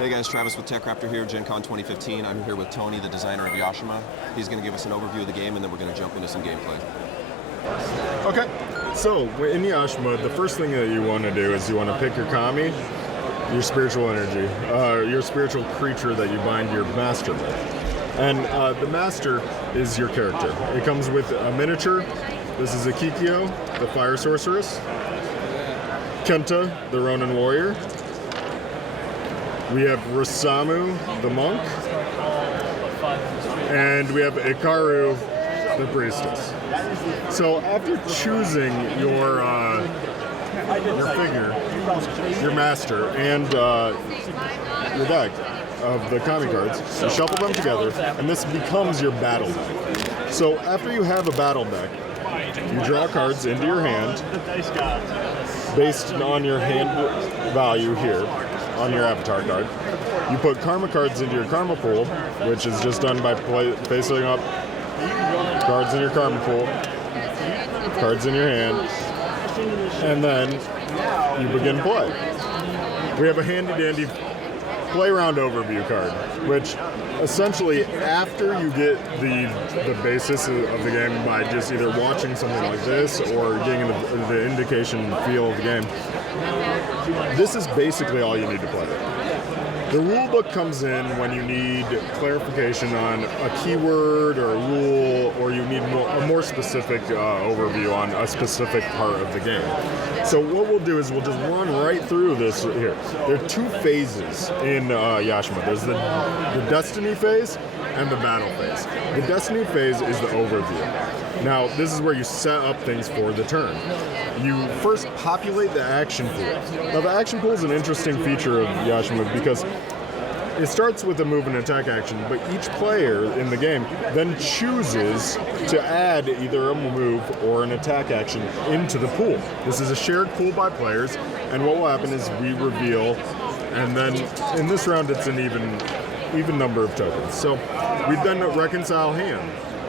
Hey guys, Travis with TechRaptor here, Gen Con 2015. I'm here with Tony, the designer of Yashima. He's going to give us an overview of the game and then we're going to jump into some gameplay. Okay, so in Yashima, the first thing that you want to do is you want to pick your kami, your spiritual energy, your spiritual creature that you bind your master with. And the master is your character. It comes with a miniature. This is Akikyo, the fire sorceress. Kenta, the Ronin warrior. We have Rasamu, the monk, and we have Ikaru, the priestess. So after choosing your figure, your master, and your deck of the kami cards, you shuffle them together, and this becomes your battle deck. So after you have a battle deck, you draw cards into your hand based on your hand value here. On your avatar card. You put karma cards into your karma pool, which is just done by facing up cards in your karma pool, cards in your hand, and then you begin play. We have a handy-dandy play round overview card, which essentially after you get the basis of the game by just either watching something like this or getting the indication feel of the game, this is basically all you need to play. The rule book comes in when you need clarification on a keyword or a rule, or you need a more specific overview on a specific part of the game. So what we'll do is we'll just run right through this here. There are two phases in Yashima. There's the Destiny phase and the Battle phase. The Destiny phase is the overview. Now, this is where you set up things for the turn. You first populate the action pool. Now, the action pool is an interesting feature of Yashima because it starts with a move and attack action, but each player in the game then chooses to add either a move or an attack action into the pool. This is a shared pool by players, and what will happen is we reveal, and then in this round it's an even number of tokens. So we then reconcile hand.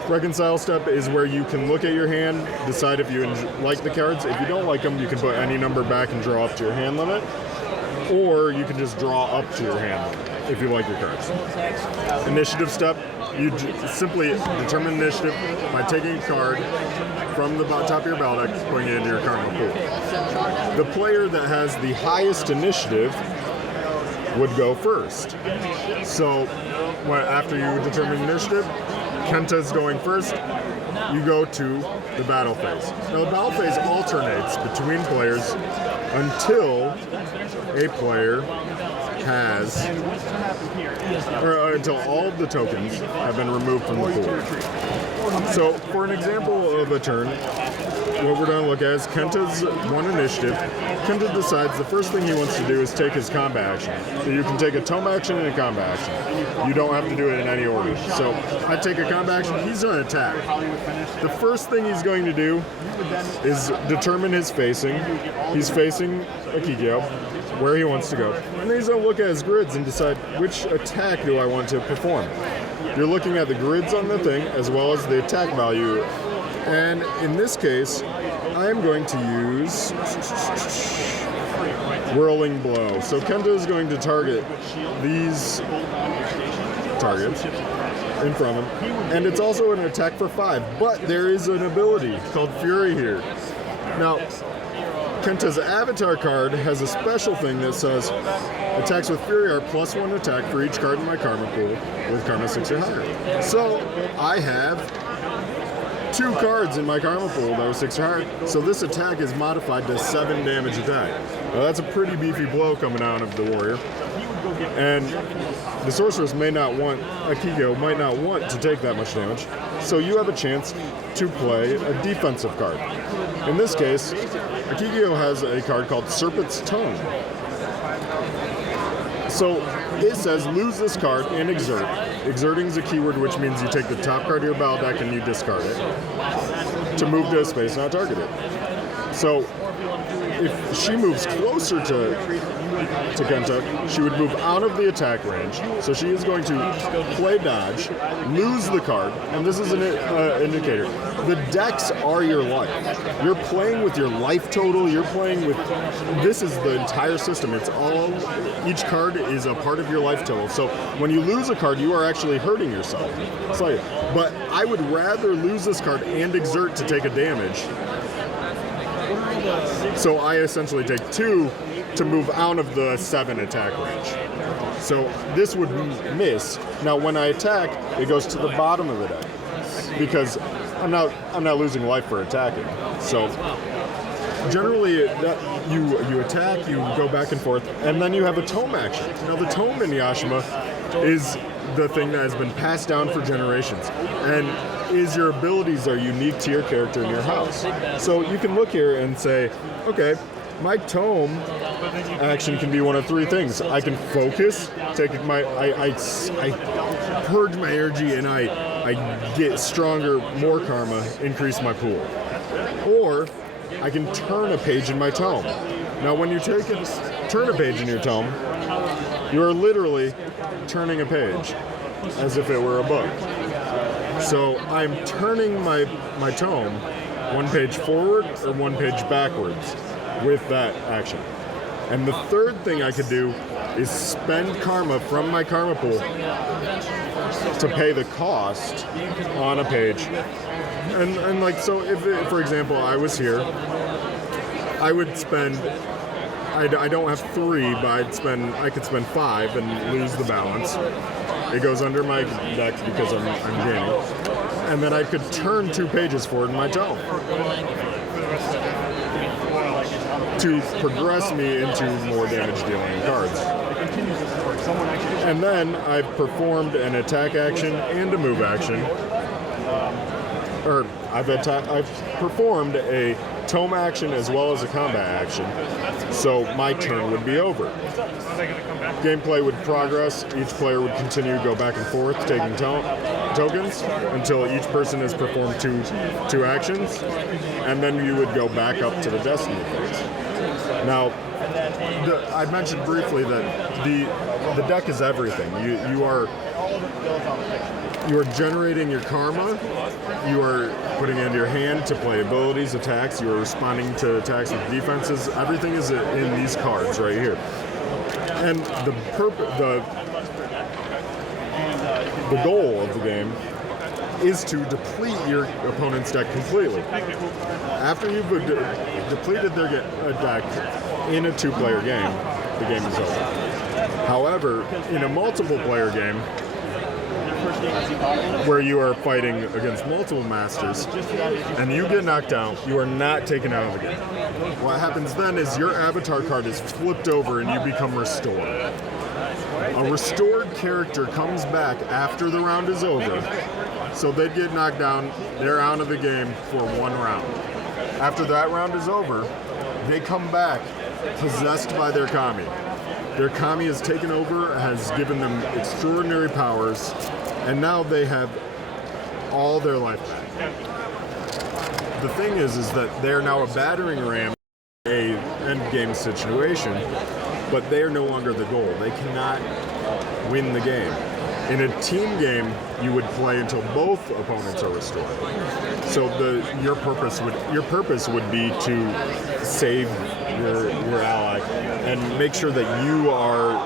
Reconcile step is where you can look at your hand, decide if you like the cards. If you don't like them, you can put any number back and draw up to your hand limit, or you can just draw up to your hand limit if you like your cards. Initiative step, you simply determine initiative by taking a card from the top of your battle deck, putting it into your karma pool. The player that has the highest initiative would go first. So after you determine initiative, Kenta's going first, you go to the battle phase. Now the battle phase alternates between players until a player has, or until all of the tokens have been removed from the pool. So for an example of a turn, what we're going to look at is Kenta's one initiative. Kenta decides the first thing he wants to do is take his combat action. So you can take a tome action and a combat action. You don't have to do it in any order. So I take a combat action, he's going to attack. The first thing he's going to do is determine his facing. He's facing Akikyo, where he wants to go. And then he's going to look at his grids and decide which attack do I want to perform. You're looking at the grids on the thing as well as the attack value. And in this case, I'm going to use Whirling Blow. So Kenta is going to target these targets in front of him. And it's also an attack for 5, but there is an ability called Fury here. Now, Kenta's avatar card has a special thing that says attacks with Fury are +1 attack for each card in my karma pool with karma 6 or higher. So I have 2 cards in my karma pool that are 6 or higher, so this attack is modified to 7 damage attack. Now that's a pretty beefy blow coming out of the warrior, and the sorceress Akikyo might not want to take that much damage, so you have a chance to play a defensive card. In this case, Akikyo has a card called Serpent's Tongue. So it says lose this card and exert. Exerting is a keyword, which means you take the top card of your battle deck and you discard it to move to a space not targeted. So if she moves closer to to Kenta. She would move out of the attack range, so she is going to play dodge, lose the card, and this is an indicator. The decks are your life. You're playing with your life total. You're playing with. This is the entire system. It's all. Each card is a part of your life total. So when you lose a card, you are actually hurting yourself. But I would rather lose this card and exert to take a damage. So I essentially take 2 to move out of the 7 attack range. So this would miss. Now when I attack, it goes to the bottom of the deck because I'm not losing life for attacking. So generally, you attack, you go back and forth, and then you have a tome action. Now the tome in Yashima is the thing that has been passed down for generations, and is your abilities are unique to your character in your house. So you can look here and say, okay, my tome action can be one of 3 things. I can focus, I purge my energy, and I get stronger, more karma, increase my pool. Or I can turn a page in my tome. Now when you turn a page in your tome, you're literally turning a page as if it were a book. So I'm turning my tome 1 page forward or 1 page backwards with that action. And the third thing I could do is spend karma from my karma pool to pay the cost on a page. And like, so if, for example, I was here, I would spend, I don't have 3, but I could spend 5 and lose the balance. It goes under my deck because I'm gaining. And then I could turn 2 pages forward in my tome to progress me into more damage dealing cards. And then I've performed an attack action and a move action. Or I've performed a tome action as well as a combat action. So my turn would be over. Gameplay would progress. Each player would continue to go back and forth, taking tokens until each person has performed two actions, and then you would go back up to the destiny phase. Now, I mentioned briefly that the deck is everything. You are generating your karma. You are putting it into your hand to play abilities, attacks. You are responding to attacks with defenses. Everything is in these cards right here. And the goal of the game is to deplete your opponent's deck completely. After you've depleted their deck in a 2-player game, the game is over. However, in a multiple player game, where you are fighting against multiple masters and you get knocked out, you are not taken out of the game. What happens then is your avatar card is flipped over and you become restored. A restored character comes back after the round is over, so they get knocked down, they're out of the game for 1 round. After that round is over, they come back possessed by their kami. Their kami has taken over, has given them extraordinary powers, and now they have all their life back. The thing is that they are now a battering ram in a endgame situation, but they are no longer the goal. They cannot win the game. In a team game, you would play until both opponents are restored. So your purpose would be to save your ally and make sure that you are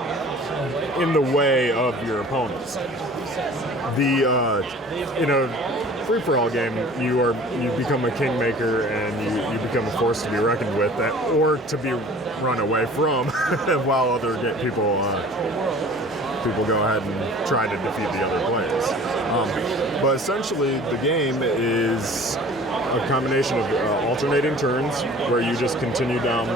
in the way of your opponents. In a free-for-all game, you become a kingmaker and you become a force to be reckoned with, or to be run away from, while other people go ahead and try to defeat the other players. But essentially, the game is a combination of alternating turns, where you just continue down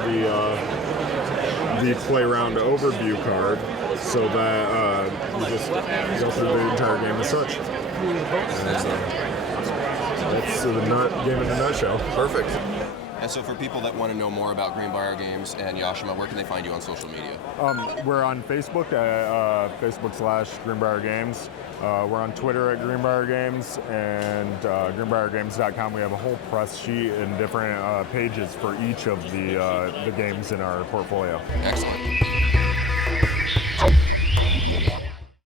the play round overview card, so that you just go through the entire game as such. That's the game in a nutshell. Perfect. And so for people that want to know more about Greenbrier Games and Yashima, where can they find you on social media? We're on Facebook, Facebook/Greenbrier Games. We're on Twitter at Greenbrier Games, and greenbriergames.com. We have a whole press sheet and different pages for each of the games in our portfolio. Excellent.